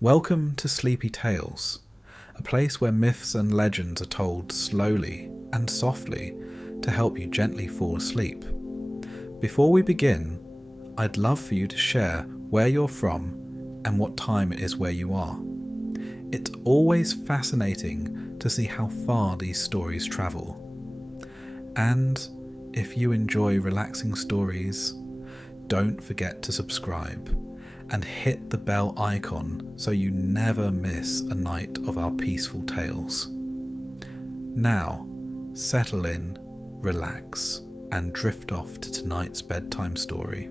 Welcome to Sleepy Tales, a place where myths and legends are told slowly and softly to help you gently fall asleep. Before we begin, I'd love for you to share where you're from and what time it is where you are. It's always fascinating to see how far these stories travel. And if you enjoy relaxing stories, don't forget to subscribe and hit the bell icon so you never miss a night of our peaceful tales. Now, settle in, relax, and drift off to tonight's bedtime story.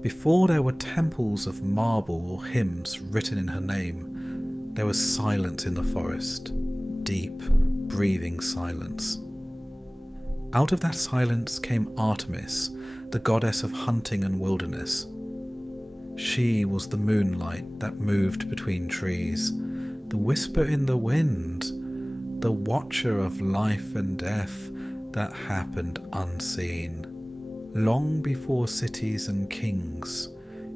Before there were temples of marble or hymns written in her name, there was silence in the forest, deep, breathing silence. Out of that silence came Artemis, the goddess of hunting and wilderness. She was the moonlight that moved between trees, the whisper in the wind, the watcher of life and death that happened unseen. Long before cities and kings,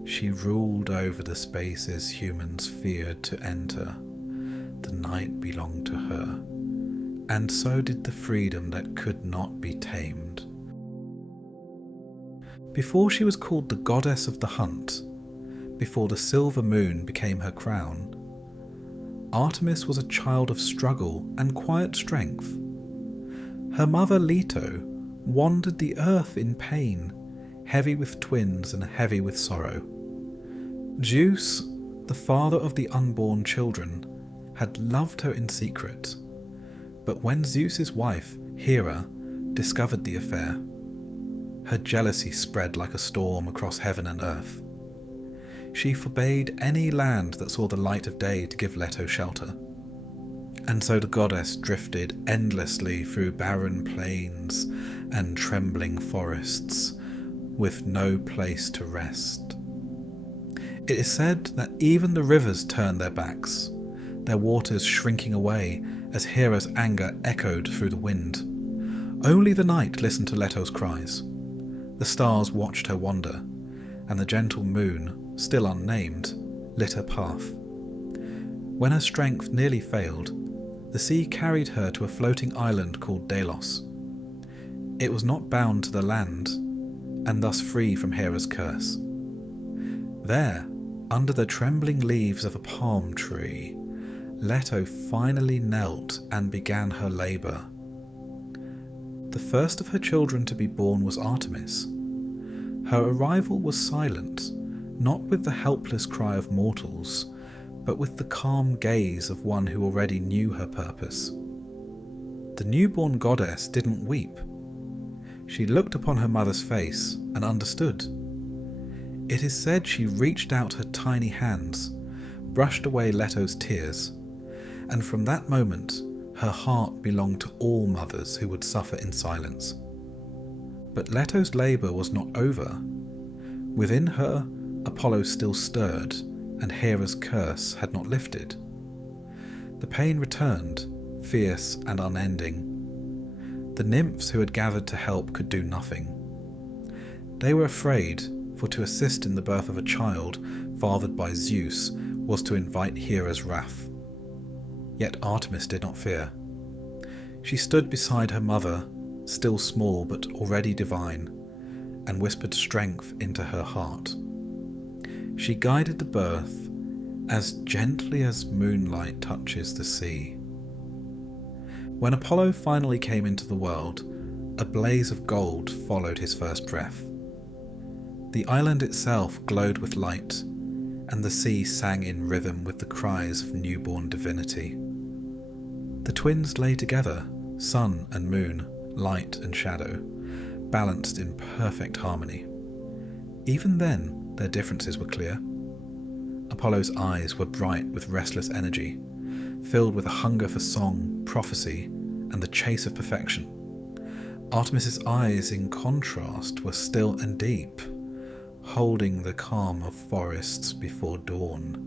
she ruled over the spaces humans feared to enter. The night belonged to her, and so did the freedom that could not be tamed. Before she was called the goddess of the hunt, before the silver moon became her crown, Artemis was a child of struggle and quiet strength. Her mother Leto wandered the earth in pain, heavy with twins and heavy with sorrow. Zeus, the father of the unborn children, had loved her in secret, but when Zeus's wife, Hera, discovered the affair, her jealousy spread like a storm across heaven and earth. She forbade any land that saw the light of day to give Leto shelter. And so the goddess drifted endlessly through barren plains and trembling forests, with no place to rest. It is said that even the rivers turned their backs, their waters shrinking away as Hera's anger echoed through the wind. Only the night listened to Leto's cries. The stars watched her wander, and the gentle moon, still unnamed, lit her path. When her strength nearly failed, the sea carried her to a floating island called Delos. It was not bound to the land, and thus free from Hera's curse. There, under the trembling leaves of a palm tree, Leto finally knelt and began her labour. The first of her children to be born was Artemis. Her arrival was silent, not with the helpless cry of mortals, but with the calm gaze of one who already knew her purpose. The newborn goddess didn't weep. She looked upon her mother's face and understood. It is said she reached out her tiny hands, brushed away Leto's tears, and from that moment her heart belonged to all mothers who would suffer in silence. But Leto's labour was not over. Within her, Apollo still stirred, and Hera's curse had not lifted. The pain returned, fierce and unending. The nymphs who had gathered to help could do nothing. They were afraid, for to assist in the birth of a child fathered by Zeus was to invite Hera's wrath. Yet Artemis did not fear. She stood beside her mother, still small but already divine, and whispered strength into her heart. She guided the birth as gently as moonlight touches the sea. When Apollo finally came into the world, a blaze of gold followed his first breath. The island itself glowed with light, and the sea sang in rhythm with the cries of newborn divinity. The twins lay together, sun and moon, light and shadow, balanced in perfect harmony. Even then, their differences were clear. Apollo's eyes were bright with restless energy, filled with a hunger for song, prophecy, and the chase of perfection. Artemis's eyes, in contrast, were still and deep, holding the calm of forests before dawn.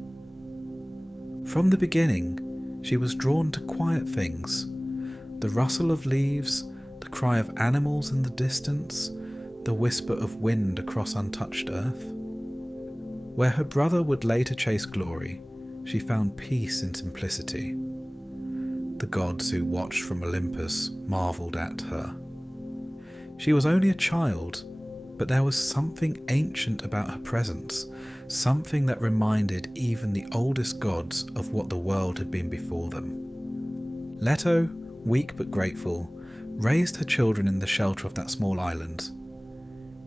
From the beginning, she was drawn to quiet things, the rustle of leaves, the cry of animals in the distance, the whisper of wind across untouched earth. Where her brother would later chase glory, she found peace in simplicity. The gods who watched from Olympus marvelled at her. She was only a child, but there was something ancient about her presence, something that reminded even the oldest gods of what the world had been before them. Leto, weak but grateful, raised her children in the shelter of that small island.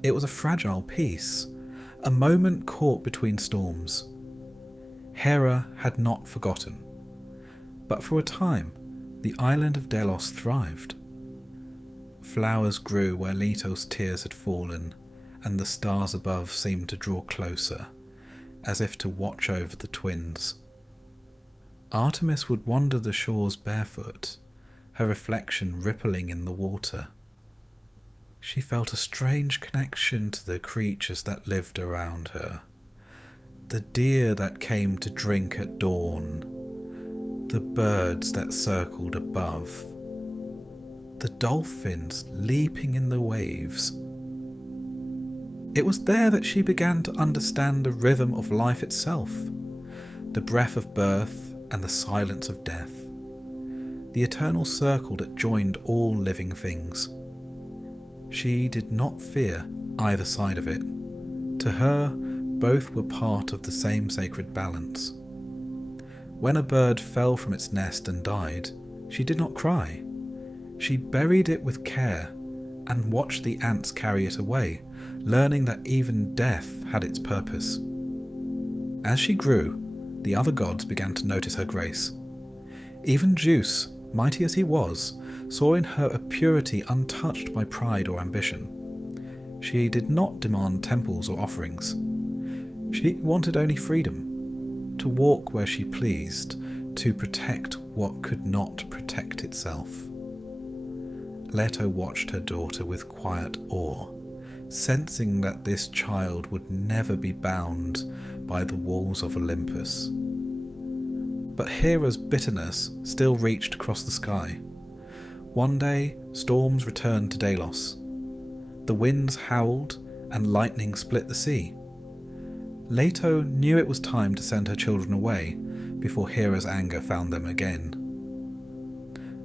It was a fragile peace, a moment caught between storms. Hera had not forgotten, but for a time the island of Delos thrived. Flowers grew where Leto's tears had fallen, and the stars above seemed to draw closer, as if to watch over the twins. Artemis would wander the shores barefoot, her reflection rippling in the water. She felt a strange connection to the creatures that lived around her. The deer that came to drink at dawn, the birds that circled above, the dolphins leaping in the waves. It was there that she began to understand the rhythm of life itself, the breath of birth and the silence of death, the eternal circle that joined all living things. She did not fear either side of it. To her, both were part of the same sacred balance. When a bird fell from its nest and died, she did not cry. She buried it with care and watched the ants carry it away, learning that even death had its purpose. As she grew, the other gods began to notice her grace. Even Zeus, mighty as he was, saw in her a purity untouched by pride or ambition. She did not demand temples or offerings. She wanted only freedom, to walk where she pleased, to protect what could not protect itself. Leto watched her daughter with quiet awe, sensing that this child would never be bound by the walls of Olympus. But Hera's bitterness still reached across the sky. One day, storms returned to Delos. The winds howled and lightning split the sea. Leto knew it was time to send her children away before Hera's anger found them again.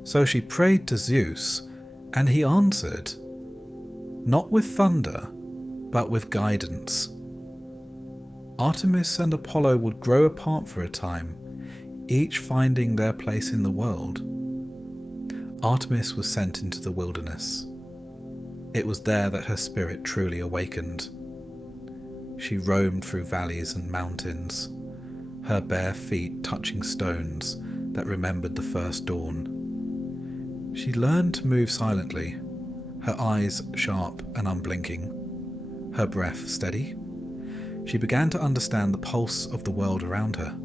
So she prayed to Zeus, and he answered, not with thunder, but with guidance. Artemis and Apollo would grow apart for a time, each finding their place in the world. Artemis was sent into the wilderness. It was there that her spirit truly awakened. She roamed through valleys and mountains, her bare feet touching stones that remembered the first dawn. She learned to move silently, her eyes sharp and unblinking, her breath steady. She began to understand the pulse of the world around her,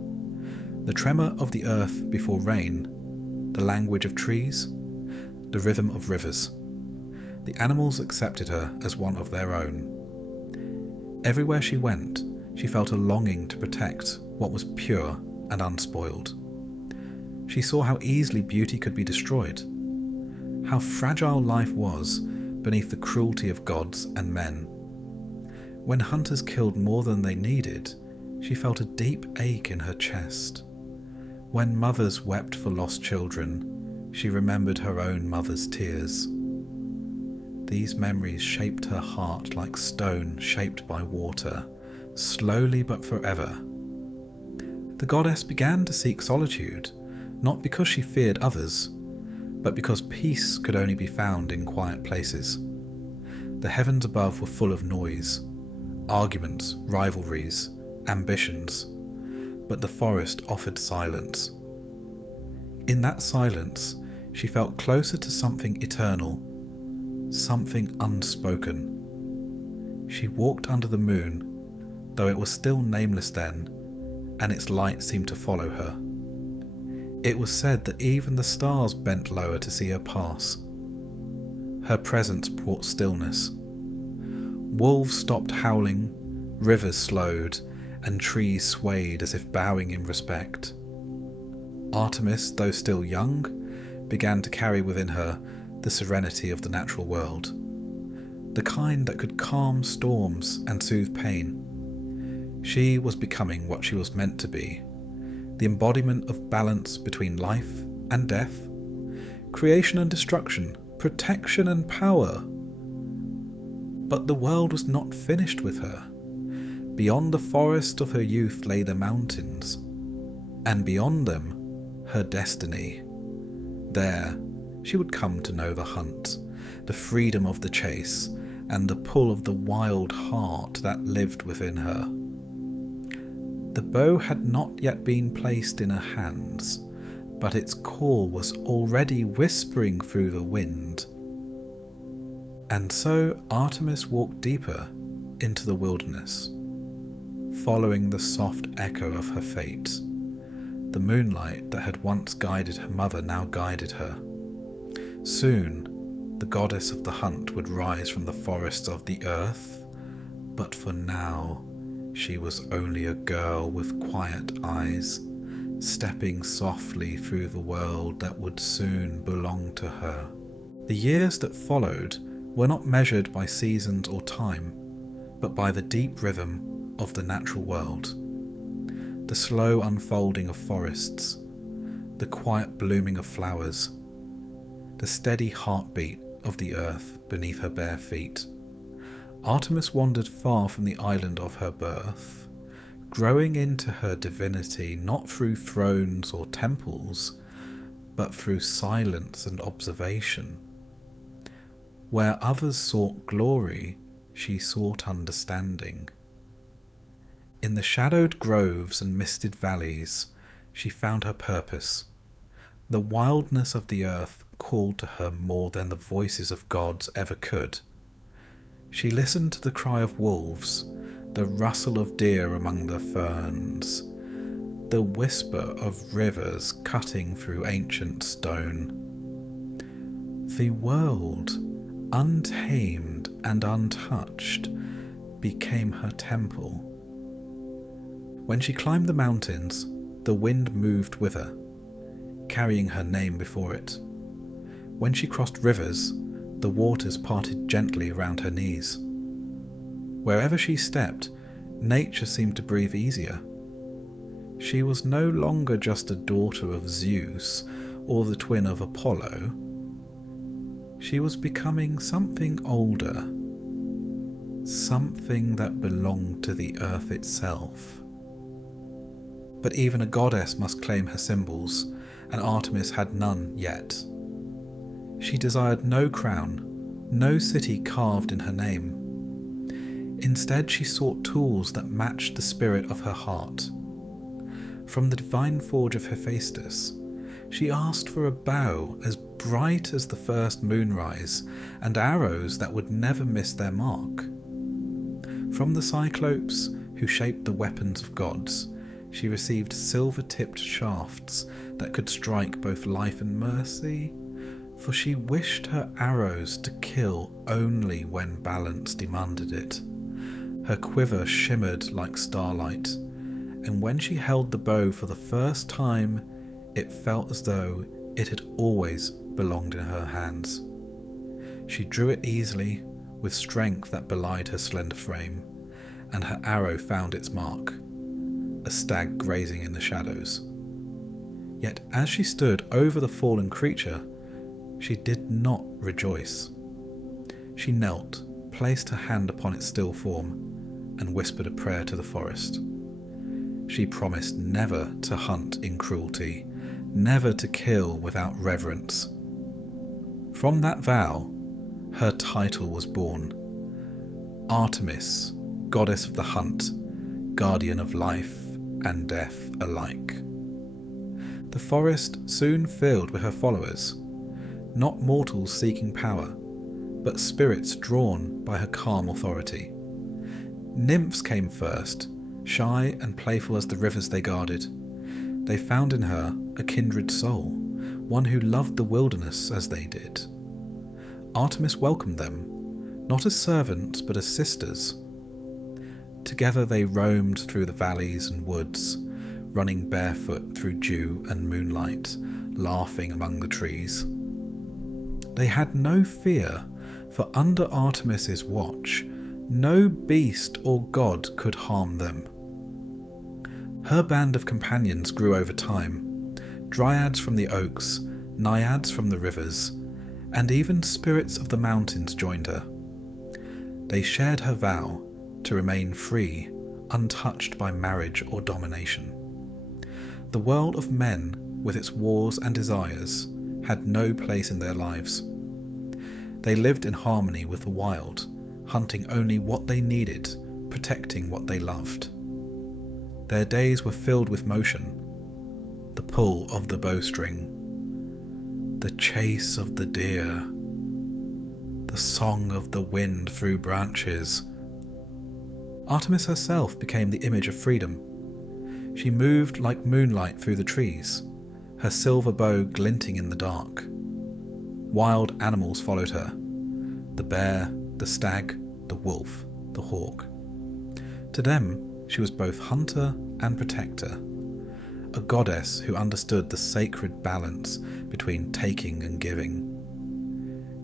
the tremor of the earth before rain, the language of trees, the rhythm of rivers. The animals accepted her as one of their own. Everywhere she went, she felt a longing to protect what was pure and unspoiled. She saw how easily beauty could be destroyed, how fragile life was beneath the cruelty of gods and men. When hunters killed more than they needed, she felt a deep ache in her chest. When mothers wept for lost children, she remembered her own mother's tears. These memories shaped her heart like stone shaped by water, slowly but forever. The goddess began to seek solitude, not because she feared others, but because peace could only be found in quiet places. The heavens above were full of noise, arguments, rivalries, ambitions, but the forest offered silence. In that silence, she felt closer to something eternal, something unspoken. She walked under the moon, though it was still nameless then, and its light seemed to follow her. It was said that even the stars bent lower to see her pass. Her presence brought stillness. Wolves stopped howling, rivers slowed, and trees swayed as if bowing in respect. Artemis, though still young, began to carry within her the serenity of the natural world, the kind that could calm storms and soothe pain. She was becoming what she was meant to be, the embodiment of balance between life and death, creation and destruction, protection and power. But the world was not finished with her. Beyond the forest of her youth lay the mountains, and beyond them, her destiny. There, she would come to know the hunt, the freedom of the chase, and the pull of the wild heart that lived within her. The bow had not yet been placed in her hands, but its call was already whispering through the wind. And so Artemis walked deeper into the wilderness, following the soft echo of her fate. The moonlight that had once guided her mother now guided her. Soon, the goddess of the hunt would rise from the forests of the earth, but for now, she was only a girl with quiet eyes, stepping softly through the world that would soon belong to her. The years that followed were not measured by seasons or time, but by the deep rhythm of the natural world. The slow unfolding of forests, the quiet blooming of flowers, the steady heartbeat of the earth beneath her bare feet. Artemis wandered far from the island of her birth, growing into her divinity not through thrones or temples, but through silence and observation. Where others sought glory, she sought understanding. In the shadowed groves and misted valleys, she found her purpose. The wildness of the earth called to her more than the voices of gods ever could. She listened to the cry of wolves, the rustle of deer among the ferns, the whisper of rivers cutting through ancient stone. The world, untamed and untouched, became her temple. When she climbed the mountains, the wind moved with her, carrying her name before it. When she crossed rivers, the waters parted gently around her knees. Wherever she stepped, nature seemed to breathe easier. She was no longer just a daughter of Zeus or the twin of Apollo. She was becoming something older, something that belonged to the earth itself. But even a goddess must claim her symbols, and Artemis had none yet. She desired no crown, no city carved in her name. Instead, she sought tools that matched the spirit of her heart. From the divine forge of Hephaestus, she asked for a bow as bright as the first moonrise, and arrows that would never miss their mark. From the Cyclopes, who shaped the weapons of gods, she received silver-tipped shafts that could strike both life and mercy, for she wished her arrows to kill only when balance demanded it. Her quiver shimmered like starlight, and when she held the bow for the first time, it felt as though it had always belonged in her hands. She drew it easily, with strength that belied her slender frame, and her arrow found its mark, a stag grazing in the shadows. Yet as she stood over the fallen creature, she did not rejoice. She knelt, placed her hand upon its still form, and whispered a prayer to the forest. She promised never to hunt in cruelty, never to kill without reverence. From that vow, her title was born. Artemis, goddess of the hunt, guardian of life and death alike. The forest soon filled with her followers, not mortals seeking power, but spirits drawn by her calm authority. Nymphs came first, shy and playful as the rivers they guarded. They found in her a kindred soul, one who loved the wilderness as they did. Artemis welcomed them, not as servants but as sisters. Together they roamed through the valleys and woods, running barefoot through dew and moonlight, laughing among the trees. They had no fear, for under Artemis's watch, no beast or god could harm them. Her band of companions grew over time: dryads from the oaks, naiads from the rivers, and even spirits of the mountains joined her. They shared her vow to remain free, untouched by marriage or domination. The world of men, with its wars and desires, had no place in their lives. They lived in harmony with the wild, hunting only what they needed, protecting what they loved. Their days were filled with motion: the pull of the bowstring, the chase of the deer, the song of the wind through branches. Artemis herself became the image of freedom. She moved like moonlight through the trees, her silver bow glinting in the dark. Wild animals followed her: the bear, the stag, the wolf, the hawk. To them, she was both hunter and protector, a goddess who understood the sacred balance between taking and giving.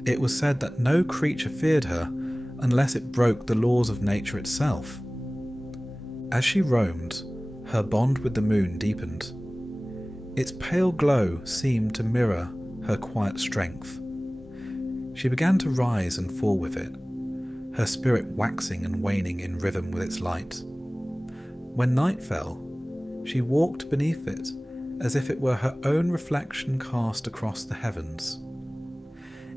It was said that no creature feared her unless it broke the laws of nature itself. As she roamed, her bond with the moon deepened. Its pale glow seemed to mirror her quiet strength. She began to rise and fall with it, her spirit waxing and waning in rhythm with its light. When night fell, she walked beneath it as if it were her own reflection cast across the heavens.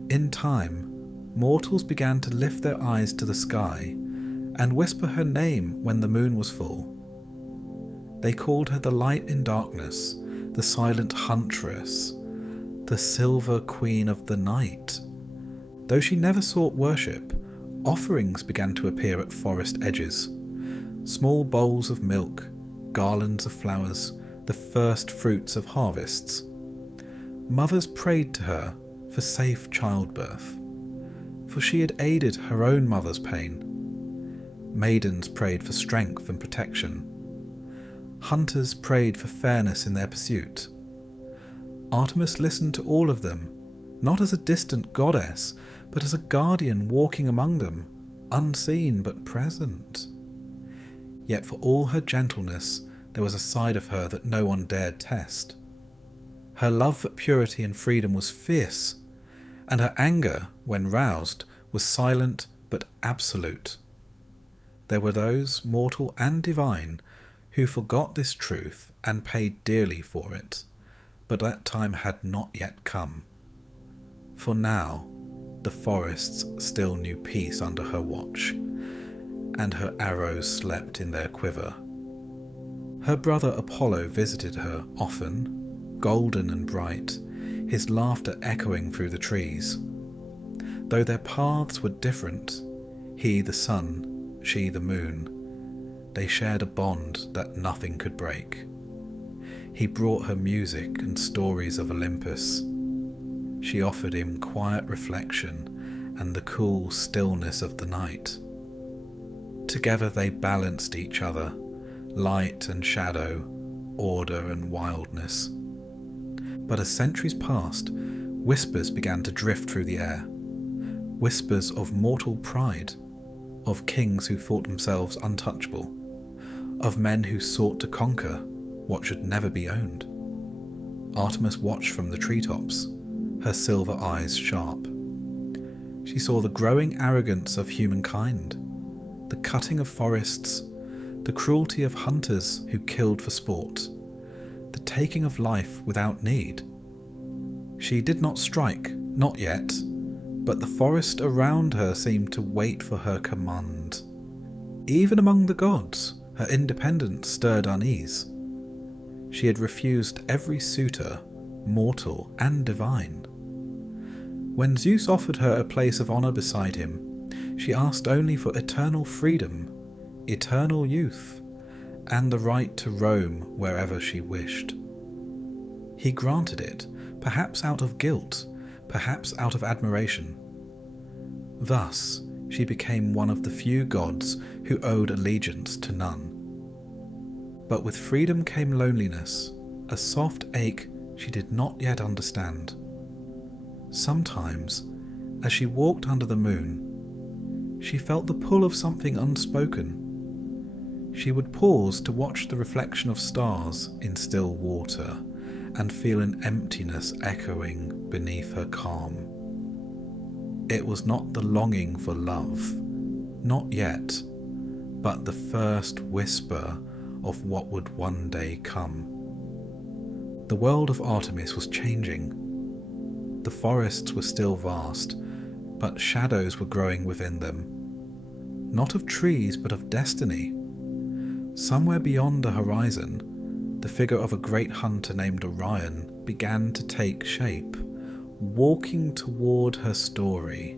In time, mortals began to lift their eyes to the sky and whisper her name when the moon was full. They called her the light in darkness, the silent huntress, the silver queen of the night. Though she never sought worship, offerings began to appear at forest edges: small bowls of milk, garlands of flowers, the first fruits of harvests. Mothers prayed to her for safe childbirth, for she had aided her own mother's pain. Maidens prayed for strength and protection. Hunters prayed for fairness in their pursuit. Artemis listened to all of them, not as a distant goddess, but as a guardian walking among them, unseen but present. Yet for all her gentleness, there was a side of her that no one dared test. Her love for purity and freedom was fierce, and her anger, when roused, was silent but absolute. There were those, mortal and divine, who forgot this truth and paid dearly for it, but that time had not yet come. For now, the forests still knew peace under her watch, and her arrows slept in their quiver. Her brother Apollo visited her often, golden and bright, his laughter echoing through the trees. Though their paths were different, he the sun, she the moon, they shared a bond that nothing could break. He brought her music and stories of Olympus. She offered him quiet reflection and the cool stillness of the night. Together they balanced each other, light and shadow, order and wildness. But as centuries passed, whispers began to drift through the air. Whispers of mortal pride, of kings who thought themselves untouchable, of men who sought to conquer what should never be owned. Artemis watched from the treetops, her silver eyes sharp. She saw the growing arrogance of humankind, the cutting of forests, the cruelty of hunters who killed for sport, the taking of life without need. She did not strike, not yet, but the forest around her seemed to wait for her command. Even among the gods, her independence stirred unease. She had refused every suitor, mortal and divine. When Zeus offered her a place of honour beside him, she asked only for eternal freedom, eternal youth, and the right to roam wherever she wished. He granted it, perhaps out of guilt, perhaps out of admiration. Thus, she became one of the few gods who owed allegiance to none. But with freedom came loneliness, a soft ache she did not yet understand. Sometimes, as she walked under the moon, she felt the pull of something unspoken. She would pause to watch the reflection of stars in still water and feel an emptiness echoing beneath her calm. It was not the longing for love, not yet, but the first whisper of what would one day come. The world of Artemis was changing. The forests were still vast, but shadows were growing within them. Not of trees, but of destiny. Somewhere beyond the horizon, the figure of a great hunter named Orion began to take shape, walking toward her story,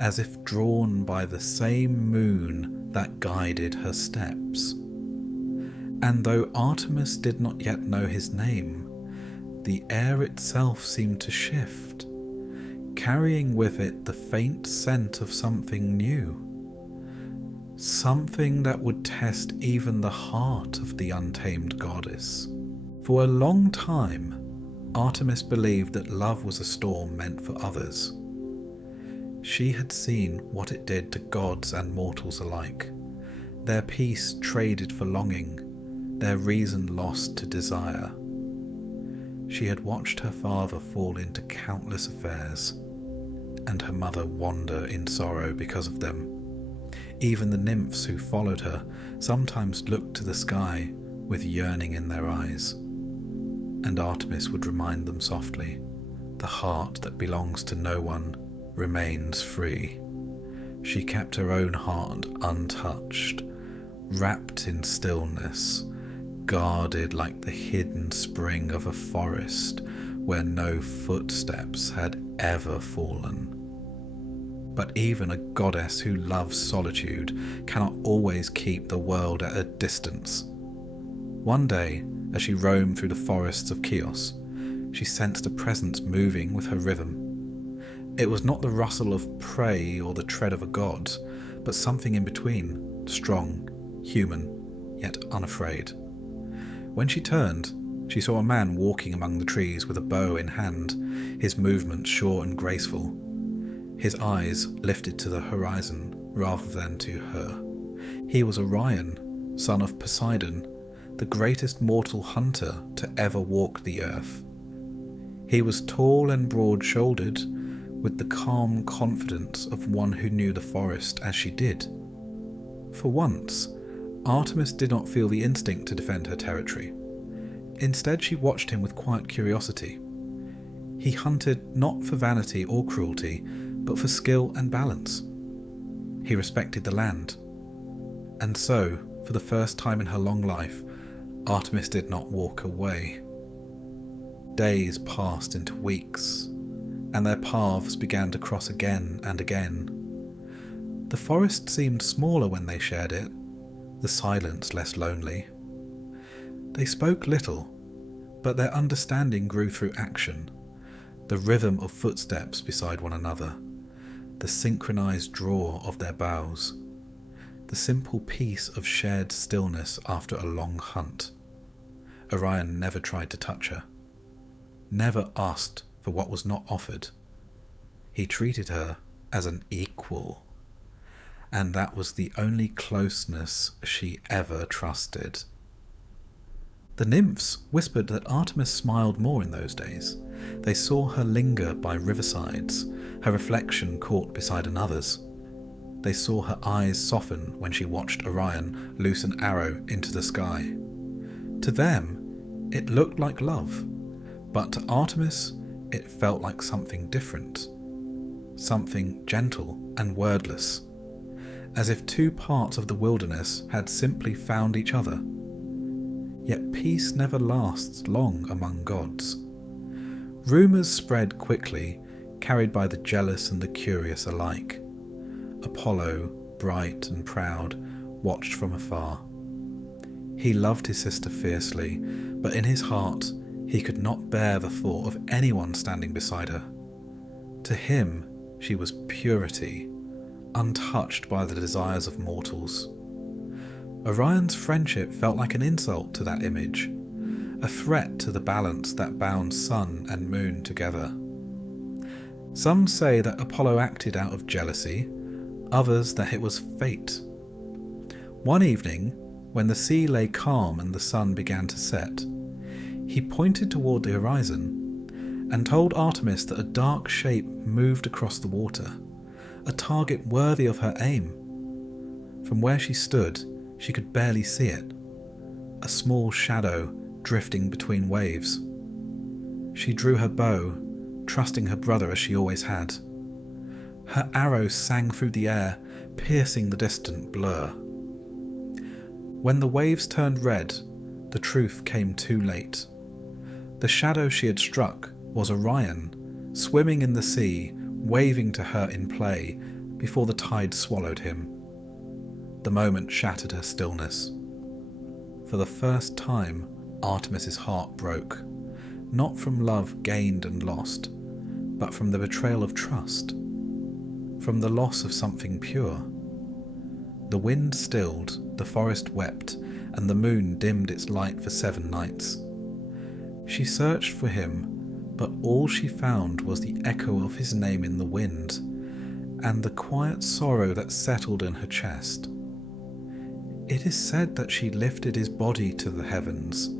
as if drawn by the same moon that guided her steps. And though Artemis did not yet know his name, the air itself seemed to shift, carrying with it the faint scent of something new. Something that would test even the heart of the untamed goddess. For a long time, Artemis believed that love was a storm meant for others. She had seen what it did to gods and mortals alike, their peace traded for longing, their reason lost to desire. She had watched her father fall into countless affairs, and her mother wander in sorrow because of them. Even the nymphs who followed her sometimes looked to the sky with yearning in their eyes. And Artemis would remind them softly, the heart that belongs to no one remains free. She kept her own heart untouched, wrapped in stillness, guarded like the hidden spring of a forest where no footsteps had ever fallen. But even a goddess who loves solitude cannot always keep the world at a distance. One day, as she roamed through the forests of Chios, she sensed a presence moving with her rhythm. It was not the rustle of prey or the tread of a god, but something in between, strong, human, yet unafraid. When she turned, she saw a man walking among the trees with a bow in hand, his movements sure and graceful. His eyes lifted to the horizon rather than to her. He was Orion, son of Poseidon, the greatest mortal hunter to ever walk the earth. He was tall and broad-shouldered, with the calm confidence of one who knew the forest as she did. For once, Artemis did not feel the instinct to defend her territory. Instead, she watched him with quiet curiosity. He hunted not for vanity or cruelty, but for skill and balance. He respected the land. And so, for the first time in her long life, Artemis did not walk away. Days passed into weeks, and their paths began to cross again and again. The forest seemed smaller when they shared it, the silence less lonely. They spoke little, but their understanding grew through action, the rhythm of footsteps beside one another, the synchronized draw of their bows, the simple peace of shared stillness after a long hunt. Orion never tried to touch her, never asked for what was not offered. He treated her as an equal, and that was the only closeness she ever trusted. The nymphs whispered that Artemis smiled more in those days. They saw her linger by riversides, her reflection caught beside another's. They saw her eyes soften when she watched Orion loose an arrow into the sky. To them, it looked like love, but to Artemis, it felt like something different, something gentle and wordless, as if two parts of the wilderness had simply found each other. Yet peace never lasts long among gods. Rumours spread quickly, carried by the jealous and the curious alike. Apollo, bright and proud, watched from afar. He loved his sister fiercely, but in his heart he could not bear the thought of anyone standing beside her. To him, she was purity, untouched by the desires of mortals. Orion's friendship felt like an insult to that image, a threat to the balance that bound sun and moon together. Some say that Apollo acted out of jealousy, others that it was fate. One evening, When the sea lay calm and the sun began to set, he pointed toward the horizon and told Artemis that a dark shape moved across the water, a target worthy of her aim. From where she stood, she could barely see it, a small shadow drifting between waves. She drew her bow, trusting her brother as she always had. Her arrow sang through the air, piercing the distant blur. When the waves turned red, the truth came too late. The shadow she had struck was Orion, swimming in the sea, waving to her in play before the tide swallowed him. The moment shattered her stillness. For the first time, Artemis's heart broke, not from love gained and lost, but from the betrayal of trust, from the loss of something pure. The wind stilled, the forest wept, and the moon dimmed its light for 7 nights. She searched for him, but all she found was the echo of his name in the wind, and the quiet sorrow that settled in her chest. It is said that she lifted his body to the heavens,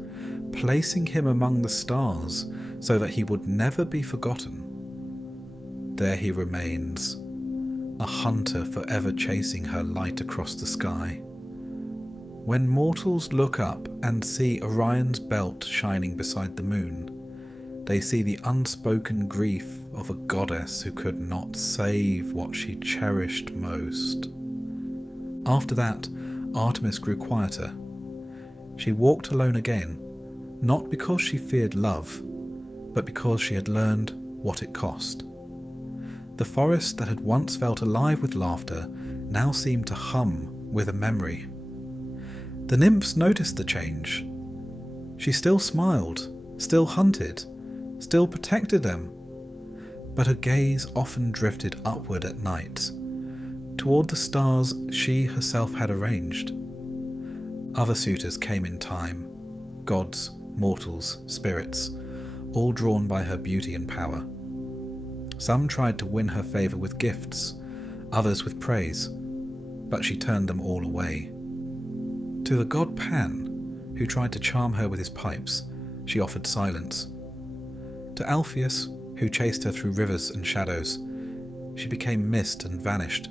placing him among the stars so that he would never be forgotten. There he remains, a hunter forever chasing her light across the sky. When mortals look up and see Orion's belt shining beside the moon, they see the unspoken grief of a goddess who could not save what she cherished most. After that, Artemis grew quieter. She walked alone again, not because she feared love, but because she had learned what it cost. The forest that had once felt alive with laughter now seemed to hum with a memory. The nymphs noticed the change. She still smiled, still hunted, still protected them, but her gaze often drifted upward at night, toward the stars she herself had arranged. Other suitors came in time, gods, mortals, spirits, all drawn by her beauty and power. Some tried to win her favour with gifts, others with praise, but she turned them all away. To the god Pan, who tried to charm her with his pipes, she offered silence. To Alpheus, who chased her through rivers and shadows, she became mist and vanished.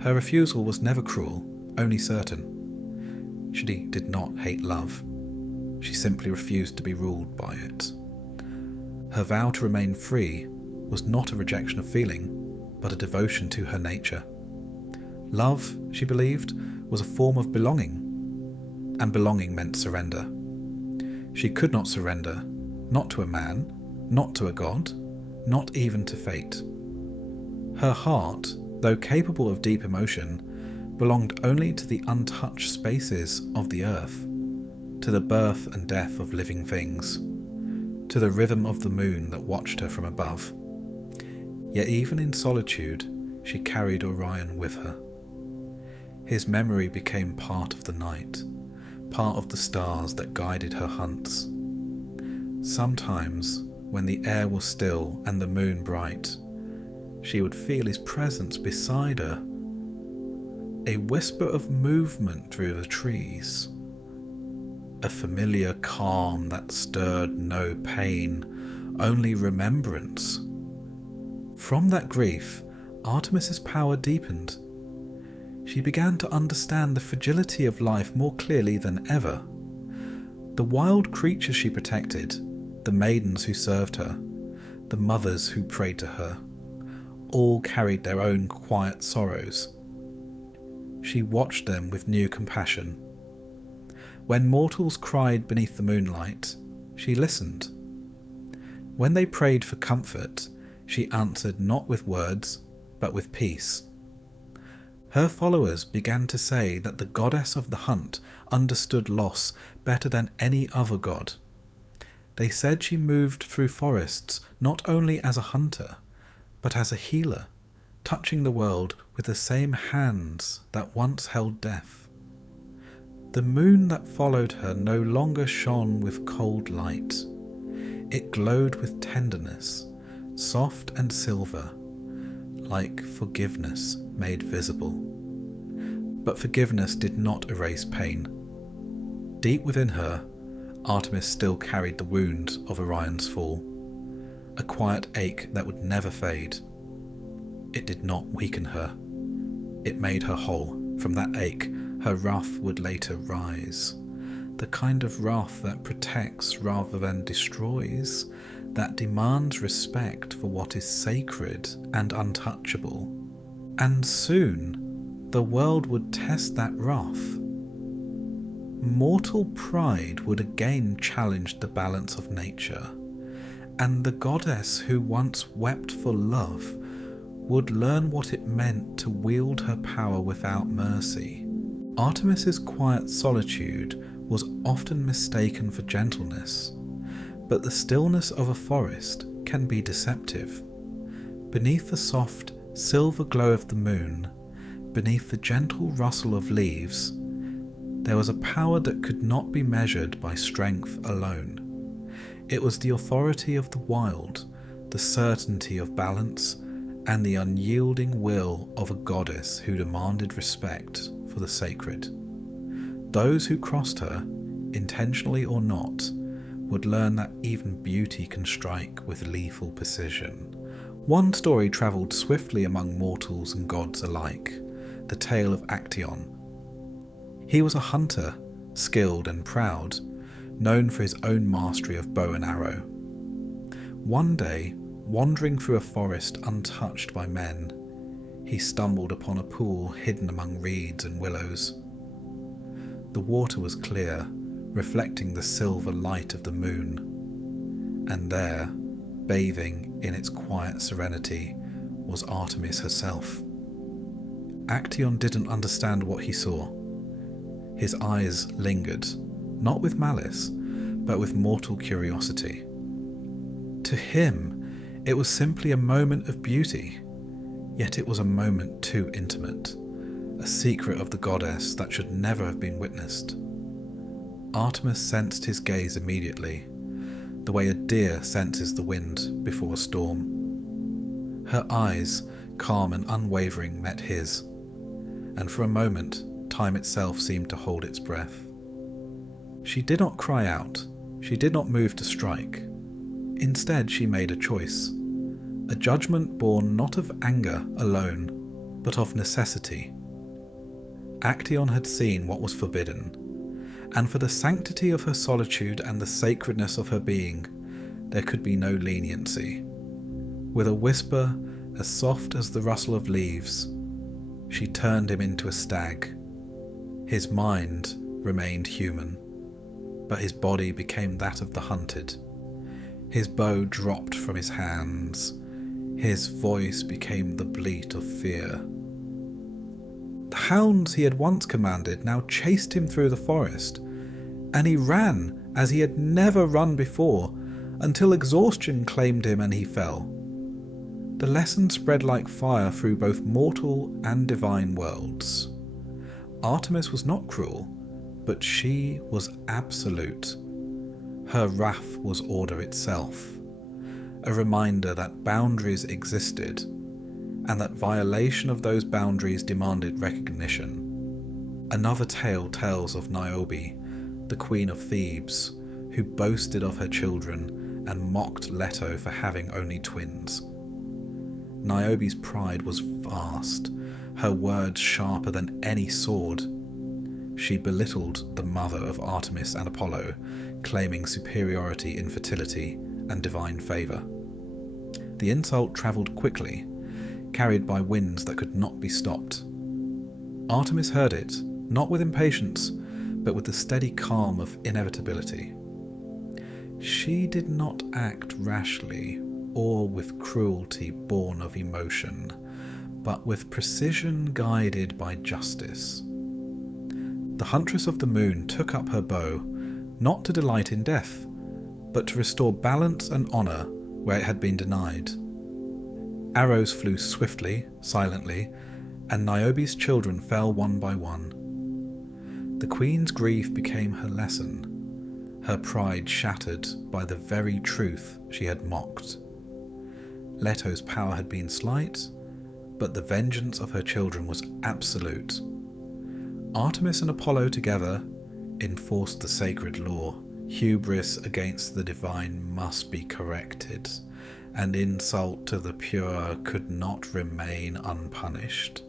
Her refusal was never cruel, only certain. She did not hate love. She simply refused to be ruled by it. Her vow to remain free was not a rejection of feeling, but a devotion to her nature. Love, she believed, was a form of belonging, and belonging meant surrender. She could not surrender, not to a man, not to a god, not even to fate. Her heart, though capable of deep emotion, belonged only to the untouched spaces of the earth, to the birth and death of living things, to the rhythm of the moon that watched her from above. Yet even in solitude, she carried Orion with her. His memory became part of the night, part of the stars that guided her hunts. Sometimes, when the air was still and the moon bright, she would feel his presence beside her, a whisper of movement through the trees, a familiar calm that stirred no pain, only remembrance. From that grief, Artemis's power deepened. She began to understand the fragility of life more clearly than ever. The wild creatures she protected, the maidens who served her, the mothers who prayed to her, all carried their own quiet sorrows. She watched them with new compassion. When mortals cried beneath the moonlight, she listened. When they prayed for comfort, she answered not with words, but with peace. Her followers began to say that the goddess of the hunt understood loss better than any other god. They said she moved through forests not only as a hunter, but as a healer, touching the world with the same hands that once held death. The moon that followed her no longer shone with cold light. It glowed with tenderness, soft and silver, like forgiveness made visible. But forgiveness did not erase pain. Deep within her, Artemis still carried the wound of Orion's fall, a quiet ache that would never fade. It did not weaken her. It made her whole. From that ache, her wrath would later rise. The kind of wrath that protects rather than destroys, that demands respect for what is sacred and untouchable. And soon, the world would test that wrath. Mortal pride would again challenge the balance of nature, and the goddess who once wept for love would learn what it meant to wield her power without mercy. Artemis's quiet solitude was often mistaken for gentleness, but the stillness of a forest can be deceptive. Beneath the soft, silver glow of the moon, beneath the gentle rustle of leaves, there was a power that could not be measured by strength alone. It was the authority of the wild, the certainty of balance, and the unyielding will of a goddess who demanded respect for the sacred. Those who crossed her, intentionally or not, would learn that even beauty can strike with lethal precision. One story travelled swiftly among mortals and gods alike, the tale of Actaeon. He was a hunter, skilled and proud, known for his own mastery of bow and arrow. One day, wandering through a forest untouched by men, he stumbled upon a pool hidden among reeds and willows. The water was clear, reflecting the silver light of the moon, and there, bathing in its quiet serenity, was Artemis herself. Actaeon didn't understand what he saw. His eyes lingered, not with malice, but with mortal curiosity. To him, it was simply a moment of beauty, yet it was a moment too intimate, a secret of the goddess that should never have been witnessed. Artemis sensed his gaze immediately, the way a deer senses the wind before a storm. Her eyes, calm and unwavering, met his, and for a moment, time itself seemed to hold its breath. She did not cry out, she did not move to strike. Instead, she made a choice, a judgment born not of anger alone, but of necessity. Actaeon had seen what was forbidden, and for the sanctity of her solitude and the sacredness of her being, there could be no leniency. With a whisper as soft as the rustle of leaves, she turned him into a stag. His mind remained human, but his body became that of the hunted. His bow dropped from his hands. His voice became the bleat of fear. The hounds he had once commanded now chased him through the forest, and he ran as he had never run before, until exhaustion claimed him and he fell. The lesson spread like fire through both mortal and divine worlds. Artemis was not cruel, but she was absolute. Her wrath was order itself, a reminder that boundaries existed, and that violation of those boundaries demanded recognition. Another tale tells of Niobe, the queen of Thebes, who boasted of her children and mocked Leto for having only twins. Niobe's pride was vast, her words sharper than any sword. She belittled the mother of Artemis and Apollo, claiming superiority in fertility and divine favour. The insult travelled quickly, carried by winds that could not be stopped. Artemis heard it, not with impatience, but with the steady calm of inevitability. She did not act rashly or with cruelty born of emotion, but with precision guided by justice. The huntress of the moon took up her bow, not to delight in death, but to restore balance and honour where it had been denied. Arrows flew swiftly, silently, and Niobe's children fell one by one. The queen's grief became her lesson, her pride shattered by the very truth she had mocked. Leto's power had been slight, but the vengeance of her children was absolute. Artemis and Apollo together enforced the sacred law. Hubris against the divine must be corrected, and insult to the pure could not remain unpunished.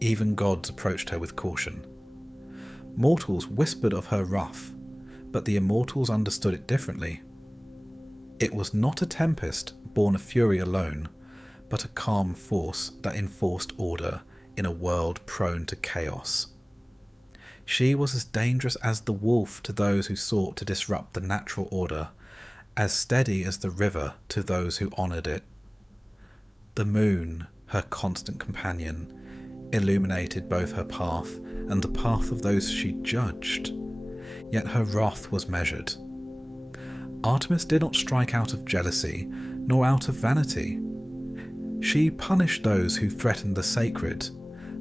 Even gods approached her with caution. Mortals whispered of her wrath, but the immortals understood it differently. It was not a tempest born of fury alone, but a calm force that enforced order in a world prone to chaos. She was as dangerous as the wolf to those who sought to disrupt the natural order, as steady as the river to those who honoured it. The moon, her constant companion, illuminated both her path and the path of those she judged, yet her wrath was measured. Artemis did not strike out of jealousy, nor out of vanity. She punished those who threatened the sacred,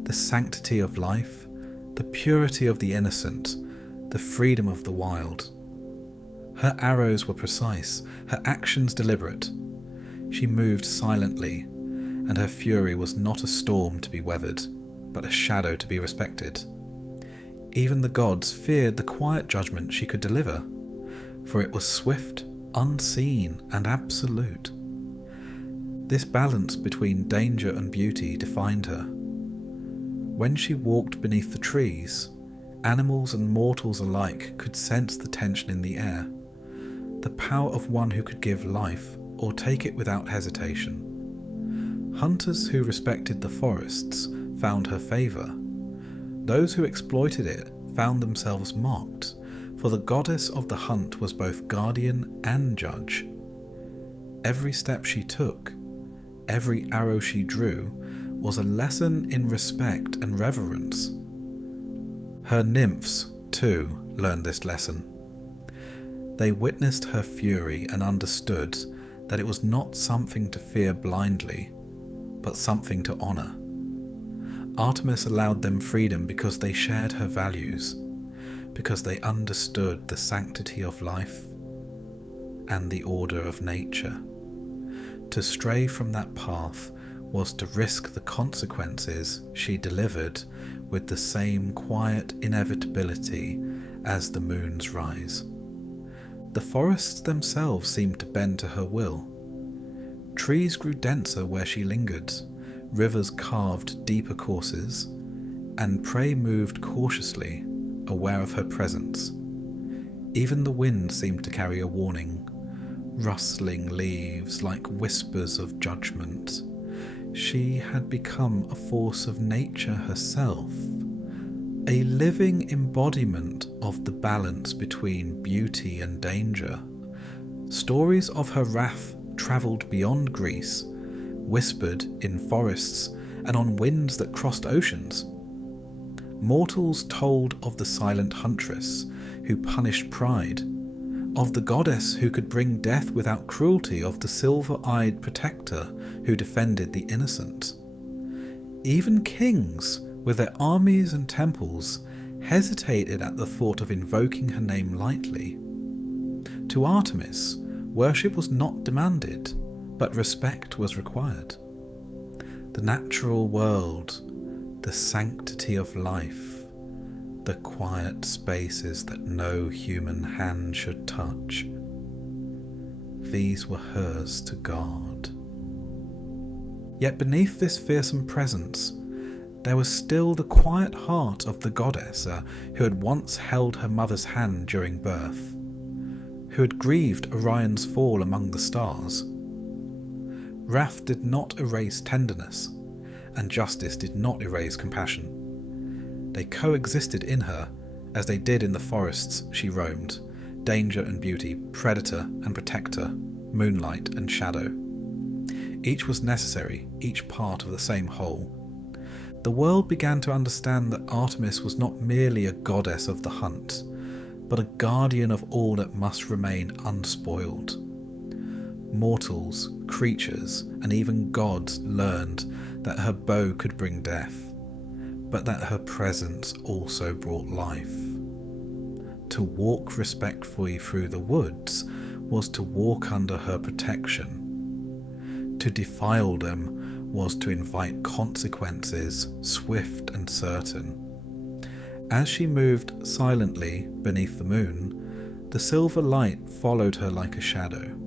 the sanctity of life, the purity of the innocent, the freedom of the wild. Her arrows were precise, her actions deliberate. She moved silently, and her fury was not a storm to be weathered, but a shadow to be respected. Even the gods feared the quiet judgment she could deliver, for it was swift, unseen, and absolute. This balance between danger and beauty defined her. When she walked beneath the trees, animals and mortals alike could sense the tension in the air, the power of one who could give life or take it without hesitation. Hunters who respected the forests found her favour. Those who exploited it found themselves mocked, for the goddess of the hunt was both guardian and judge. Every step she took, every arrow she drew, was a lesson in respect and reverence. Her nymphs, too, learned this lesson. They witnessed her fury and understood that it was not something to fear blindly, but something to honour. Artemis allowed them freedom because they shared her values, because they understood the sanctity of life and the order of nature. To stray from that path was to risk the consequences she delivered with the same quiet inevitability as the moon's rise. The forests themselves seemed to bend to her will. Trees grew denser where she lingered, rivers carved deeper courses, and prey moved cautiously, aware of her presence. Even the wind seemed to carry a warning, rustling leaves like whispers of judgment. She had become a force of nature herself, a living embodiment of the balance between beauty and danger. Stories of her wrath travelled beyond Greece, whispered in forests and on winds that crossed oceans. Mortals told of the silent huntress who punished pride, of the goddess who could bring death without cruelty, of the silver-eyed protector who defended the innocent. Even kings, with their armies and temples, hesitated at the thought of invoking her name lightly. To Artemis, worship was not demanded, but respect was required. The natural world, the sanctity of life, the quiet spaces that no human hand should touch, these were hers to guard. Yet beneath this fearsome presence, there was still the quiet heart of the goddess who had once held her mother's hand during birth, who had grieved Orion's fall among the stars. Wrath did not erase tenderness, and justice did not erase compassion. They coexisted in her, as they did in the forests she roamed, danger and beauty, predator and protector, moonlight and shadow. Each was necessary, each part of the same whole. The world began to understand that Artemis was not merely a goddess of the hunt, but a guardian of all that must remain unspoiled. Mortals, creatures, and even gods learned that her bow could bring death, but that her presence also brought life. To walk respectfully through the woods was to walk under her protection. To defile them was to invite consequences swift and certain. As she moved silently beneath the moon, the silver light followed her like a shadow.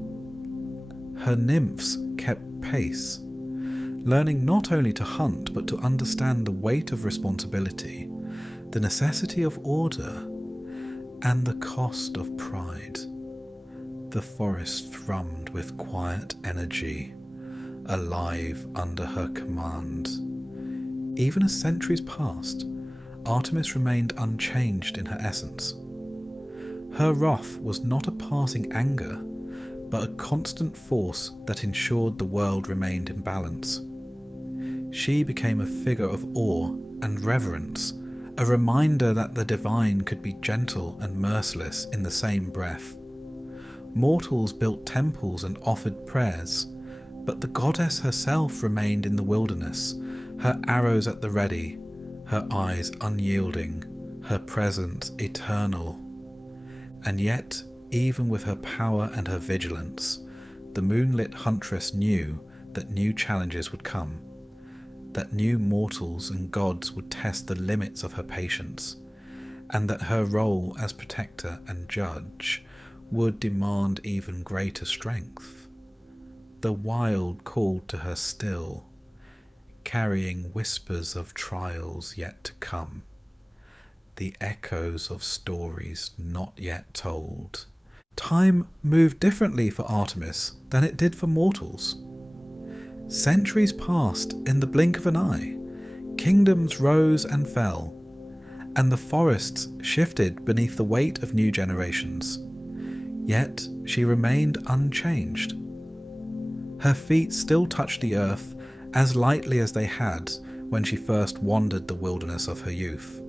Her nymphs kept pace, learning not only to hunt but to understand the weight of responsibility, the necessity of order, and the cost of pride. The forest thrummed with quiet energy, alive under her command. Even as centuries passed, Artemis remained unchanged in her essence. Her wrath was not a passing anger, but a constant force that ensured the world remained in balance. She became a figure of awe and reverence, a reminder that the divine could be gentle and merciless in the same breath. Mortals built temples and offered prayers, but the goddess herself remained in the wilderness, her arrows at the ready, her eyes unyielding, her presence eternal. And yet, even with her power and her vigilance, the moonlit huntress knew that new challenges would come, that new mortals and gods would test the limits of her patience, and that her role as protector and judge would demand even greater strength. The wild called to her still, carrying whispers of trials yet to come, the echoes of stories not yet told. Time moved differently for Artemis than it did for mortals. Centuries passed in the blink of an eye, kingdoms rose and fell, and the forests shifted beneath the weight of new generations. Yet she remained unchanged. Her feet still touched the earth as lightly as they had when she first wandered the wilderness of her youth.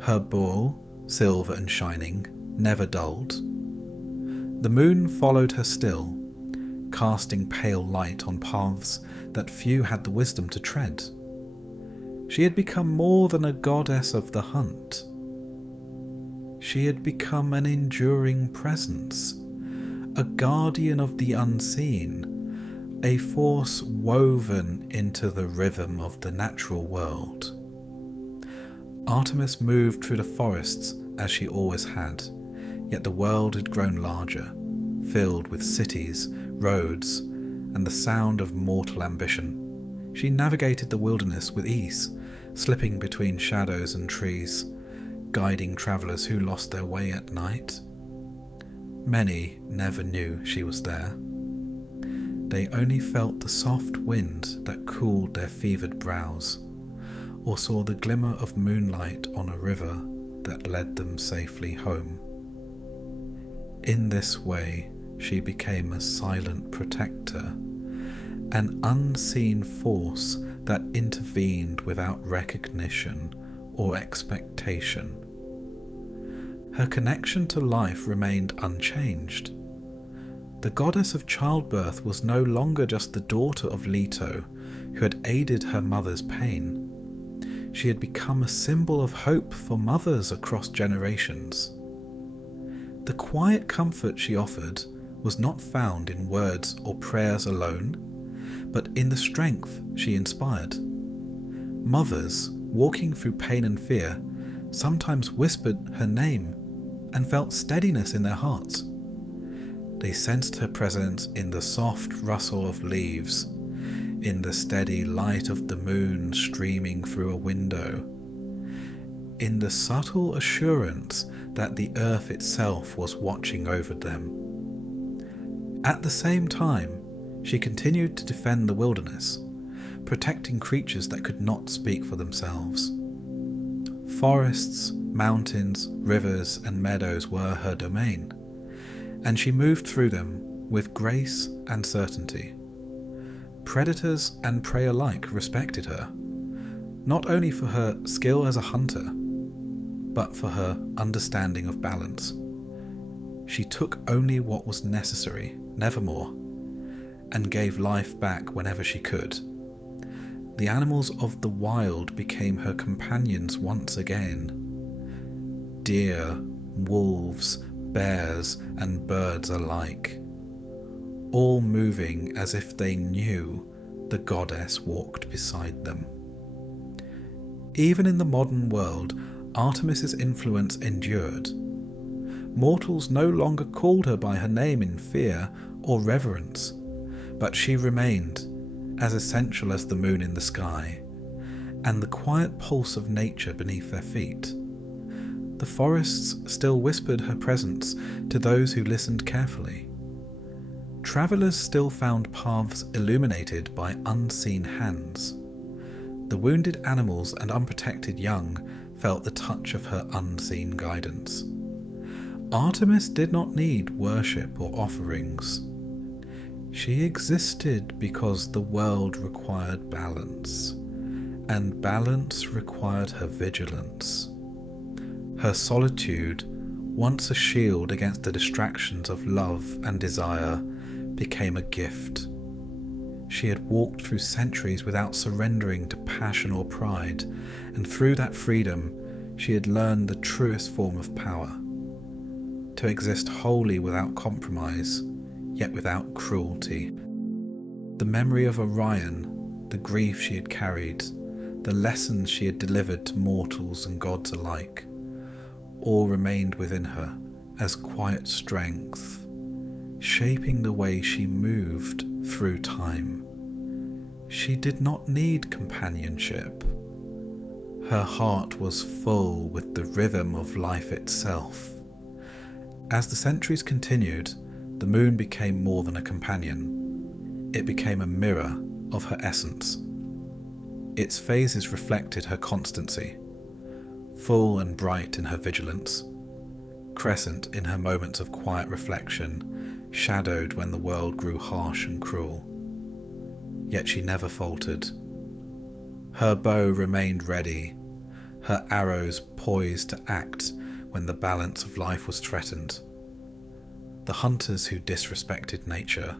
Her bow, silver and shining, never dulled. The moon followed her still, casting pale light on paths that few had the wisdom to tread. She had become more than a goddess of the hunt. She had become an enduring presence, a guardian of the unseen, a force woven into the rhythm of the natural world. Artemis moved through the forests as she always had, yet the world had grown larger, filled with cities, roads, and the sound of mortal ambition. She navigated the wilderness with ease, slipping between shadows and trees, guiding travellers who lost their way at night. Many never knew she was there. They only felt the soft wind that cooled their fevered brows, or saw the glimmer of moonlight on a river that led them safely home. In this way, she became a silent protector, an unseen force that intervened without recognition or expectation. Her connection to life remained unchanged. The goddess of childbirth was no longer just the daughter of Leto, who had aided her mother's pain. She had become a symbol of hope for mothers across generations. The quiet comfort she offered was not found in words or prayers alone, but in the strength she inspired. Mothers, walking through pain and fear, sometimes whispered her name and felt steadiness in their hearts. They sensed her presence in the soft rustle of leaves, in the steady light of the moon streaming through a window, in the subtle assurance that the earth itself was watching over them. At the same time, she continued to defend the wilderness, protecting creatures that could not speak for themselves. Forests, mountains, rivers, and meadows were her domain, and she moved through them with grace and certainty. Predators and prey alike respected her, not only for her skill as a hunter, but for her understanding of balance. She took only what was necessary, never more, and gave life back whenever she could. The animals of the wild became her companions once again. Deer, wolves, bears, and birds alike, all moving as if they knew the goddess walked beside them. Even in the modern world, Artemis's influence endured. Mortals no longer called her by her name in fear or reverence, but she remained as essential as the moon in the sky, and the quiet pulse of nature beneath their feet. The forests still whispered her presence to those who listened carefully. Travellers still found paths illuminated by unseen hands. The wounded animals and unprotected young felt the touch of her unseen guidance. Artemis did not need worship or offerings. She existed because the world required balance, and balance required her vigilance. Her solitude, once a shield against the distractions of love and desire, became a gift. She had walked through centuries without surrendering to passion or pride, and through that freedom she had learned the truest form of power: to exist wholly without compromise, yet without cruelty. The memory of Orion, the grief she had carried, the lessons she had delivered to mortals and gods alike, all remained within her as quiet strength, shaping the way she moved through time. She did not need companionship. Her heart was full with the rhythm of life itself. As the centuries continued, the moon became more than a companion. It became a mirror of her essence. Its phases reflected her constancy, full and bright in her vigilance, crescent in her moments of quiet reflection, shadowed when the world grew harsh and cruel. Yet she never faltered. Her bow remained ready, her arrows poised to act when the balance of life was threatened. The hunters who disrespected nature,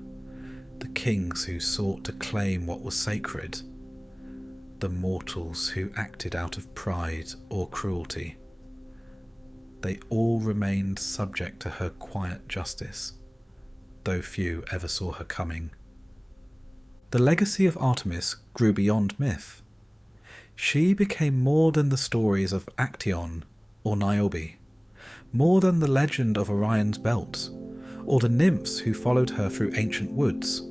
the kings who sought to claim what was sacred, the mortals who acted out of pride or cruelty, they all remained subject to her quiet justice, though few ever saw her coming. The legacy of Artemis grew beyond myth. She became more than the stories of Actaeon or Niobe, more than the legend of Orion's belt, or the nymphs who followed her through ancient woods.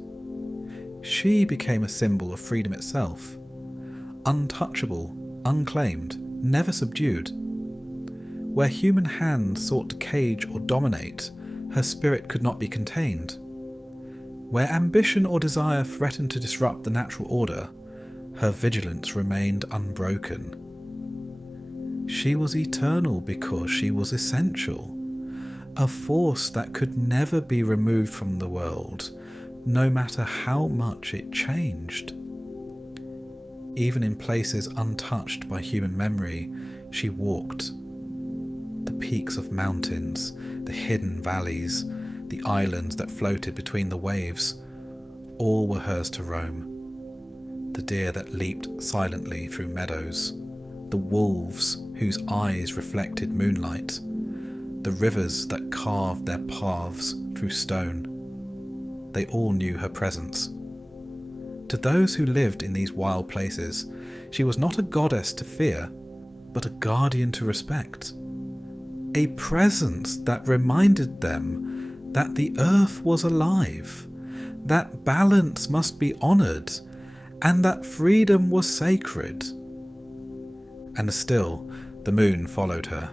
She became a symbol of freedom itself, untouchable, unclaimed, never subdued. Where human hands sought to cage or dominate, her spirit could not be contained. Where ambition or desire threatened to disrupt the natural order, her vigilance remained unbroken. She was eternal because she was essential, a force that could never be removed from the world, no matter how much it changed. Even in places untouched by human memory, she walked. The peaks of mountains, the hidden valleys, the islands that floated between the waves, all were hers to roam. The deer that leaped silently through meadows, the wolves whose eyes reflected moonlight, the rivers that carved their paths through stone. They all knew her presence. To those who lived in these wild places, she was not a goddess to fear, but a guardian to respect. A presence that reminded them that the earth was alive, that balance must be honoured, and that freedom was sacred. And still, the moon followed her.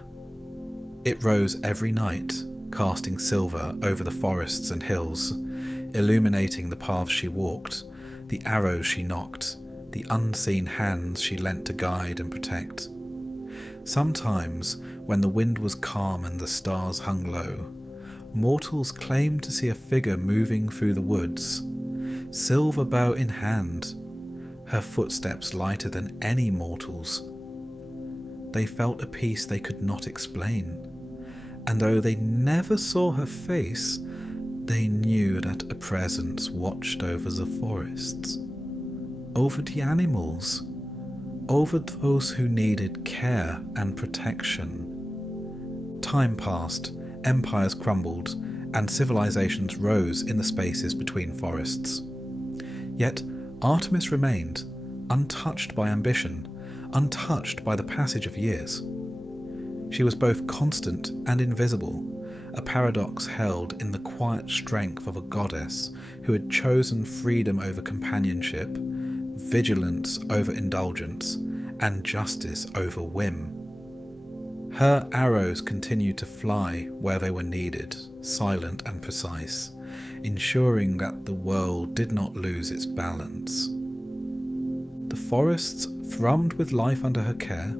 It rose every night, casting silver over the forests and hills, illuminating the paths she walked, the arrows she knocked, the unseen hands she lent to guide and protect. Sometimes, when the wind was calm and the stars hung low, mortals claimed to see a figure moving through the woods, silver bow in hand, her footsteps lighter than any mortal's. They felt a peace they could not explain, and though they never saw her face, they knew that a presence watched over the forests, over the animals, over those who needed care and protection. Time passed, empires crumbled, and civilizations rose in the spaces between forests. Yet Artemis remained, untouched by ambition, untouched by the passage of years. She was both constant and invisible, a paradox held in the quiet strength of a goddess who had chosen freedom over companionship, vigilance over indulgence, and justice over whim. Her arrows continued to fly where they were needed, silent and precise, ensuring that the world did not lose its balance. The forests thrummed with life under her care.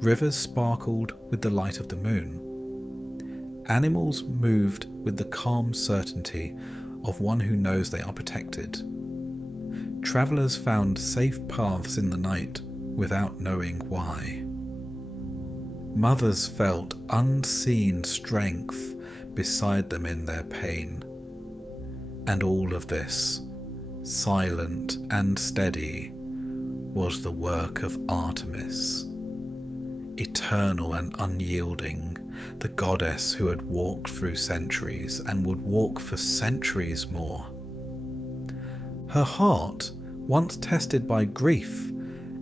Rivers sparkled with the light of the moon. Animals moved with the calm certainty of one who knows they are protected. Travellers found safe paths in the night without knowing why. Mothers felt unseen strength beside them in their pain. And all of this, silent and steady, was the work of Artemis. Eternal and unyielding, the goddess who had walked through centuries and would walk for centuries more. Her heart, once tested by grief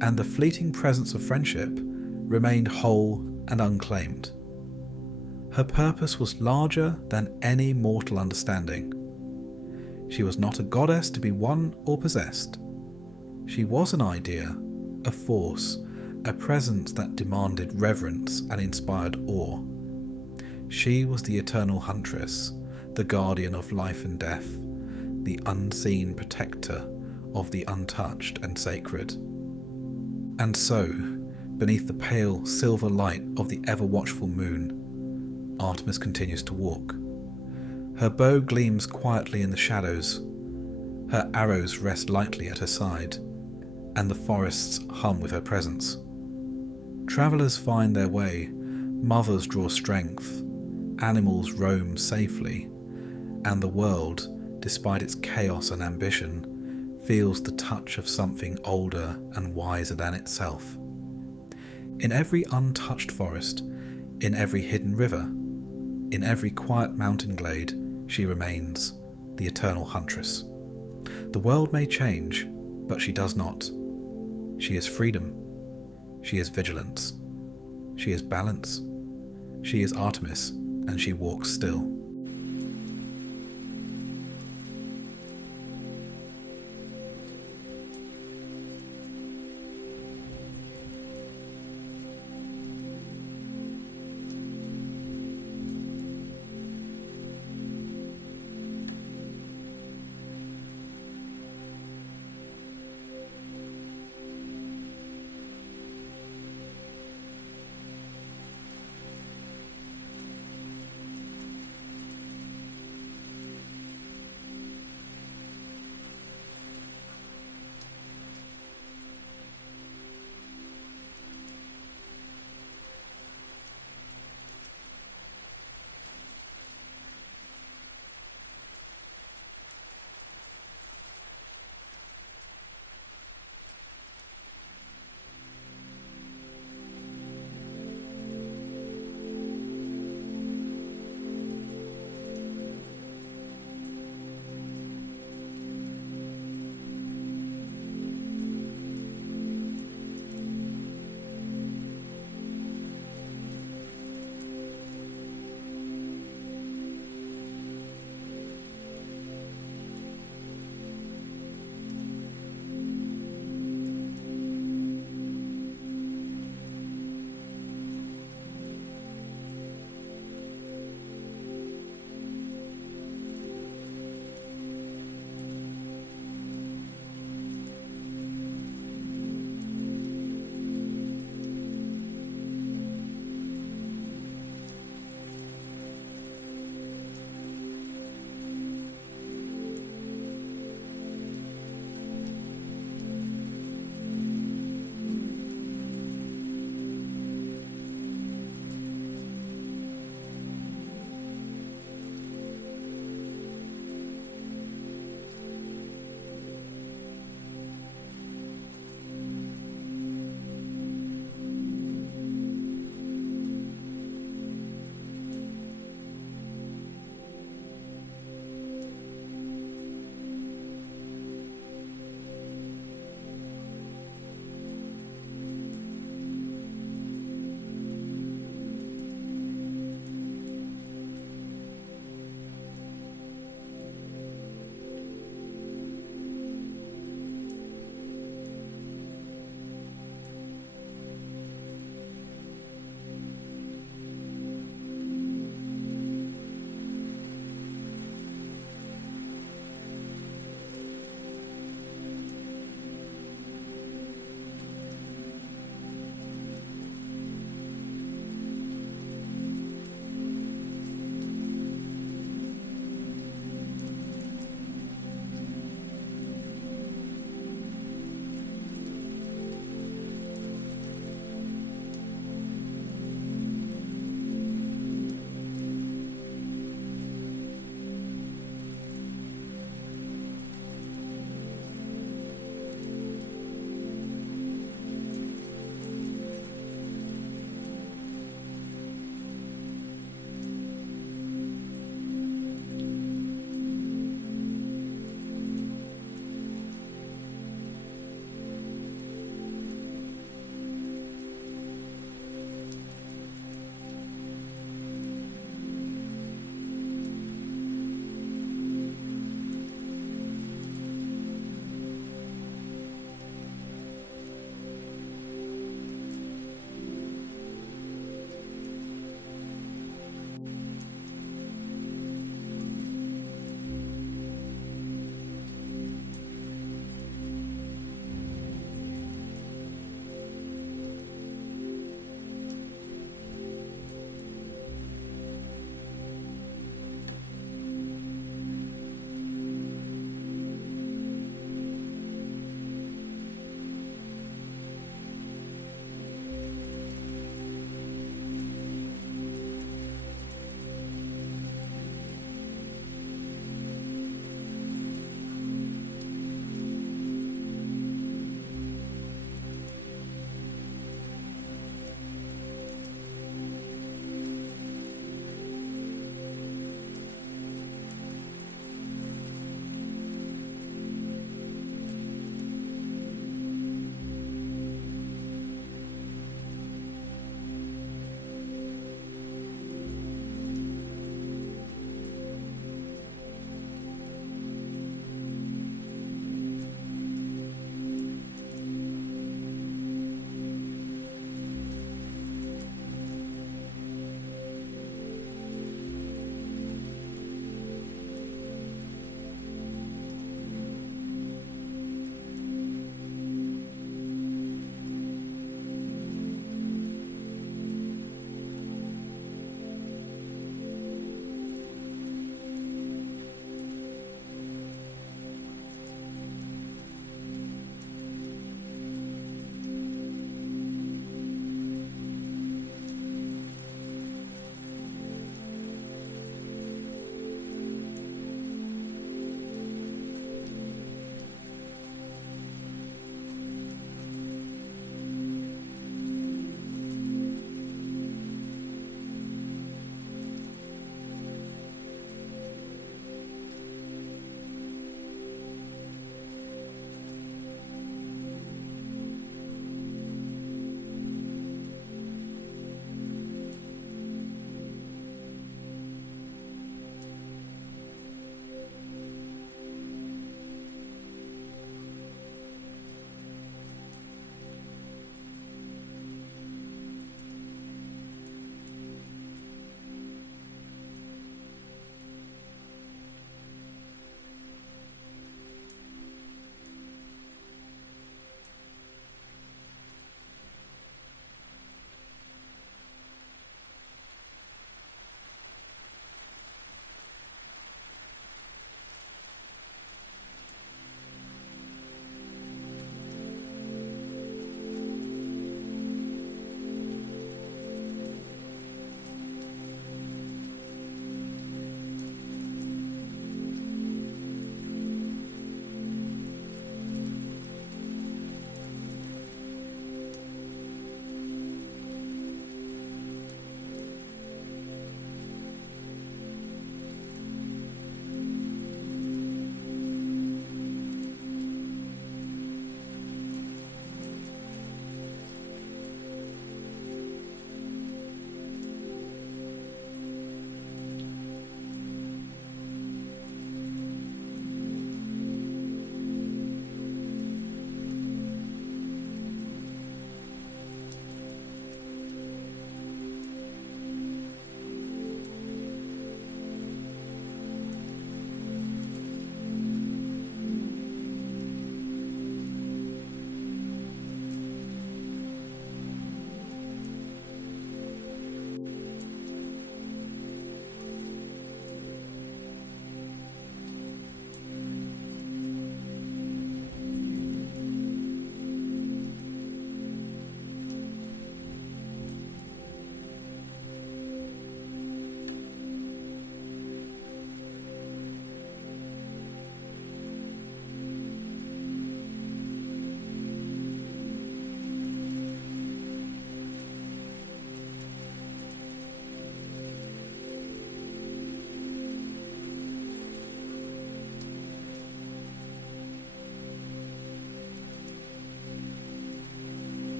and the fleeting presence of friendship, remained whole and unclaimed. Her purpose was larger than any mortal understanding. She was not a goddess to be won or possessed. She was an idea, a force, a presence that demanded reverence and inspired awe. She was the eternal huntress, the guardian of life and death, the unseen protector of the untouched and sacred. And so, beneath the pale silver light of the ever-watchful moon, Artemis continues to walk. Her bow gleams quietly in the shadows, her arrows rest lightly at her side, and the forests hum with her presence. Travellers find their way, mothers draw strength, animals roam safely, and the world, despite its chaos and ambition, feels the touch of something older and wiser than itself. In every untouched forest, in every hidden river, in every quiet mountain glade, she remains, the eternal huntress. The world may change, but she does not. She is freedom. She is vigilance. She is balance. She is Artemis, and she walks still.